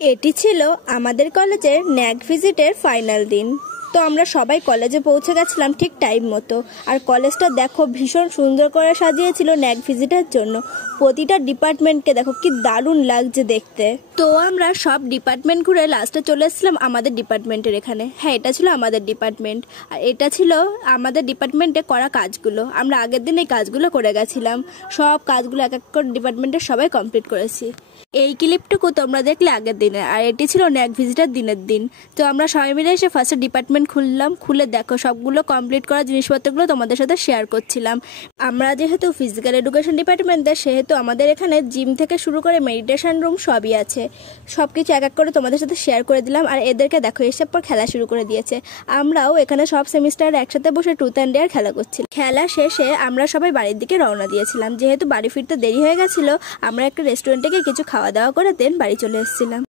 এটি ছিল আমাদের কলেজের ন্যাক ভিজিটের ফাইনাল দিন। তো আমরা সবাই কলেজে পৌঁছে গেছিলাম ঠিক টাইম মতো। আর কলেজটা দেখো ভীষণ সুন্দর করে সাজিয়েছিল ন্যাক ভিজিটের জন্য। প্রতিটা ডিপার্টমেন্টকে দেখো কি দারুণ লাগছে দেখতে। তো আমরা সব ডিপার্টমেন্ট ঘুরে লাস্টে চলে এসেছিলাম আমাদের ডিপার্টমেন্টের এখানে। হ্যাঁ, এটা ছিল আমাদের ডিপার্টমেন্ট। আর এটা ছিল আমাদের ডিপার্টমেন্টে করা কাজগুলো। আমরা আগের দিন এই কাজগুলো করে গেছিলাম। সব কাজগুলো এক এক করে ডিপার্টমেন্টের সবাই কমপ্লিট করেছি। এই ক্লিপটুকু তোমরা দেখলে আগের দিনে, আর এটি ছিল ন্যাক ভিজিটার দিনের দিন। তো আমরা সবাই মিলে এসে ফার্স্টে ডিপার্টমেন্ট খুললাম। খুলে দেখো সবগুলো কমপ্লিট করা জিনিসপত্রগুলো তোমাদের সাথে শেয়ার করছিলাম। আমরা যেহেতু ফিজিক্যাল এডুকেশন ডিপার্টমেন্টের, সেহেতু আমাদের এখানে জিম থেকে শুরু করে মেডিটেশন রুম সবই আছে। সব কিছু এক এক করে তোমাদের সাথে শেয়ার করে দিলাম। আর এদেরকে দেখো এসব পর খেলা শুরু করে দিয়েছে। আমরাও এখানে সব সেমিস্টার একসাথে বসে ট্রুথ অ্যান্ড ডেয়ার খেলা করছিলাম। খেলা শেষে আমরা সবাই বাড়ির দিকে রওনা দিয়েছিলাম। যেহেতু বাড়ি ফিরতে দেরি হয়ে গেছিলো, আমরা একটা রেস্টুরেন্টে গিয়ে কিছু খাওয়া দাওয়া করে দেন বাড়ি চলে এসেছিলাম।